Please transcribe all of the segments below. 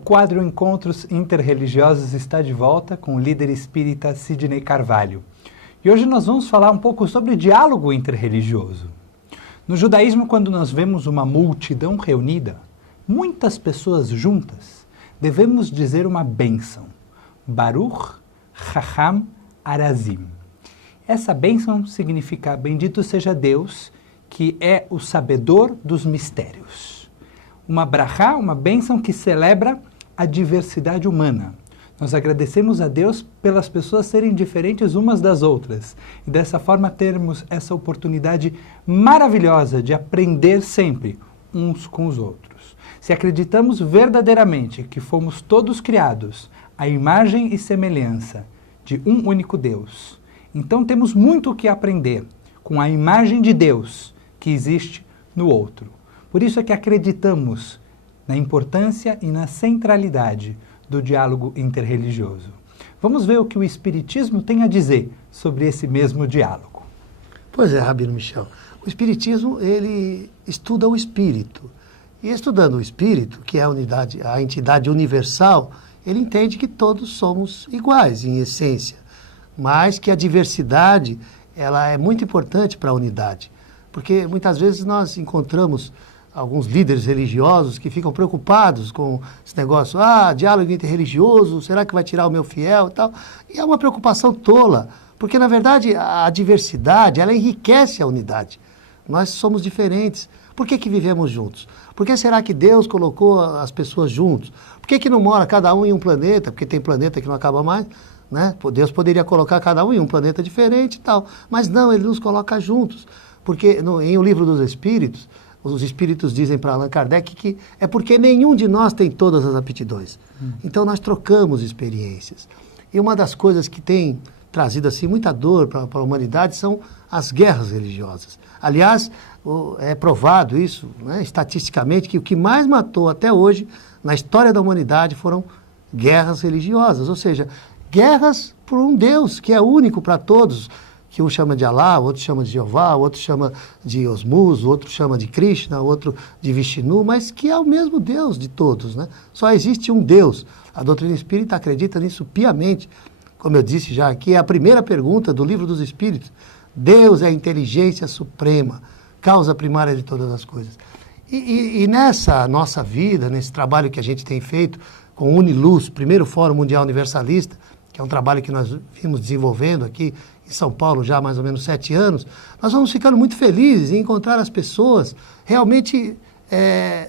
O quadro Encontros Interreligiosos está de volta com o líder espírita Sidney Carvalho. E hoje nós vamos falar um pouco sobre diálogo interreligioso. No judaísmo, quando nós vemos uma multidão reunida, muitas pessoas juntas, devemos dizer uma bênção. Baruch Chacham Arazim. Essa bênção significa bendito seja Deus, que é o sabedor dos mistérios. Uma brachá, uma bênção que celebra a diversidade humana. Nós agradecemos a Deus pelas pessoas serem diferentes umas das outras e dessa forma termos essa oportunidade maravilhosa de aprender sempre uns com os outros. Se acreditamos verdadeiramente que fomos todos criados à imagem e semelhança de um único Deus, então temos muito o que aprender com a imagem de Deus que existe no outro. Por isso é que acreditamos na importância e na centralidade do diálogo interreligioso. Vamos ver o que o Espiritismo tem a dizer sobre esse mesmo diálogo. Pois é, Rabino Michel. O Espiritismo, ele estuda o espírito. E estudando o espírito, que é a entidade universal, ele entende que todos somos iguais em essência, mas que a diversidade ela é muito importante para a unidade. Porque muitas vezes nós encontramos alguns líderes religiosos que ficam preocupados com esse negócio, diálogo interreligioso, será que vai tirar o meu fiel e tal? E é uma preocupação tola, porque na verdade a diversidade, ela enriquece a unidade. Nós somos diferentes. Por que vivemos juntos? Por que será que Deus colocou as pessoas juntos? Por que não mora cada um em um planeta? Porque tem planeta que não acaba mais, né? Deus poderia colocar cada um em um planeta diferente e tal, mas não, Ele nos coloca juntos. Porque em O Livro dos Espíritos, os espíritos dizem para Allan Kardec que é porque nenhum de nós tem todas as aptidões. Então nós trocamos experiências. E uma das coisas que tem trazido assim muita dor para a humanidade são as guerras religiosas. Aliás, é provado isso, né, estatisticamente, que o que mais matou até hoje na história da humanidade foram guerras religiosas, ou seja, guerras por um Deus que é único para todos, que um chama de Alá, o outro chama de Jeová, o outro chama de Osmus, o outro chama de Krishna, o outro de Vishnu, mas que é o mesmo Deus de todos, né? Só existe um Deus. A doutrina espírita acredita nisso piamente. Como eu disse já aqui, é a primeira pergunta do Livro dos Espíritos. Deus é a inteligência suprema, causa primária de todas as coisas. E nessa nossa vida, nesse trabalho que a gente tem feito com o Uniluz, primeiro Fórum Mundial Universalista, que é um trabalho que nós vimos desenvolvendo aqui em São Paulo já há mais ou menos 7 anos, nós vamos ficando muito felizes em encontrar as pessoas realmente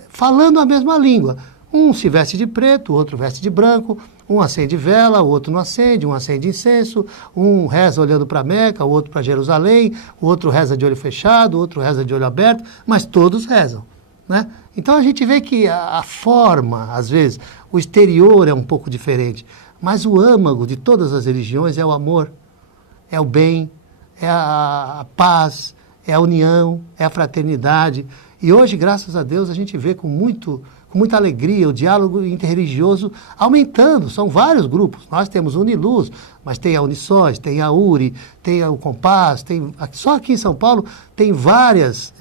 falando a mesma língua. Um se veste de preto, o outro veste de branco, um acende vela, o outro não acende, um acende incenso, um reza olhando para Meca, o outro para Jerusalém, o outro reza de olho fechado, o outro reza de olho aberto, mas todos rezam, né? Então a gente vê que a forma, às vezes, o exterior é um pouco diferente, mas o âmago de todas as religiões é o amor, é o bem, é a paz, é a união, é a fraternidade. E hoje, graças a Deus, a gente vê com muita alegria o diálogo interreligioso aumentando. São vários grupos. Nós temos o Uniluz, mas tem a Unisós, tem a URI, tem o Compás, só aqui em São Paulo tem várias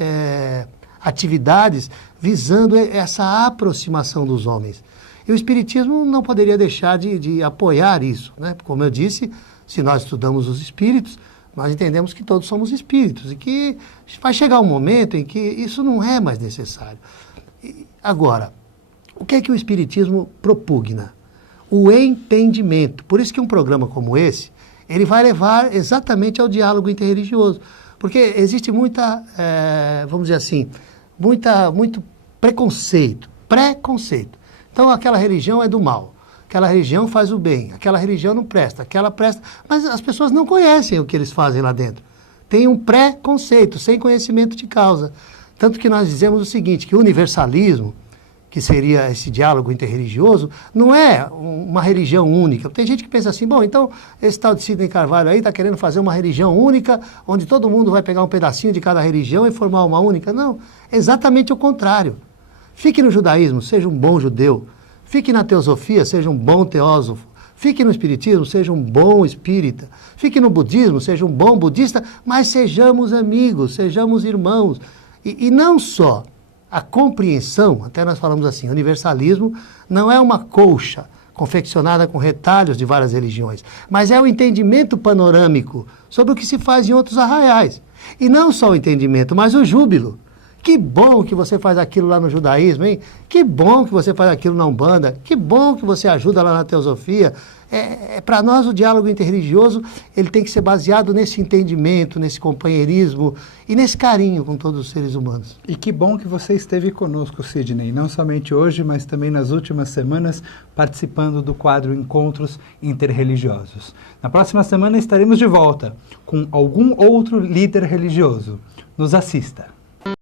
atividades visando essa aproximação dos homens. E o Espiritismo não poderia deixar de apoiar isso, né? Como eu disse, se nós estudamos os espíritos, nós entendemos que todos somos espíritos e que vai chegar um momento em que isso não é mais necessário. Agora, o que é que o Espiritismo propugna? O entendimento. Por isso que um programa como esse, ele vai levar exatamente ao diálogo interreligioso. Porque existe vamos dizer assim, muito preconceito. Então aquela religião é do mal. Aquela religião faz o bem, aquela religião não presta, aquela presta. Mas as pessoas não conhecem o que eles fazem lá dentro. Tem um preconceito, sem conhecimento de causa. Tanto que nós dizemos o seguinte, que o universalismo, que seria esse diálogo interreligioso, não é uma religião única. Tem gente que pensa assim, bom, então esse tal de Sidney Carvalho aí está querendo fazer uma religião única, onde todo mundo vai pegar um pedacinho de cada religião e formar uma única. Não, exatamente o contrário. Fique no judaísmo, seja um bom judeu. Fique na teosofia, seja um bom teósofo. Fique no espiritismo, seja um bom espírita. Fique no budismo, seja um bom budista, mas sejamos amigos, sejamos irmãos. E não só a compreensão, até nós falamos assim, universalismo não é uma colcha confeccionada com retalhos de várias religiões, mas é o entendimento panorâmico sobre o que se faz em outros arraiais. E não só o entendimento, mas o júbilo. Que bom que você faz aquilo lá no judaísmo, hein? Que bom que você faz aquilo na Umbanda. Que bom que você ajuda lá na teosofia. Para nós, o diálogo interreligioso ele tem que ser baseado nesse entendimento, nesse companheirismo e nesse carinho com todos os seres humanos. E que bom que você esteve conosco, Sidney, não somente hoje, mas também nas últimas semanas, participando do quadro Encontros Interreligiosos. Na próxima semana estaremos de volta com algum outro líder religioso. Nos assista!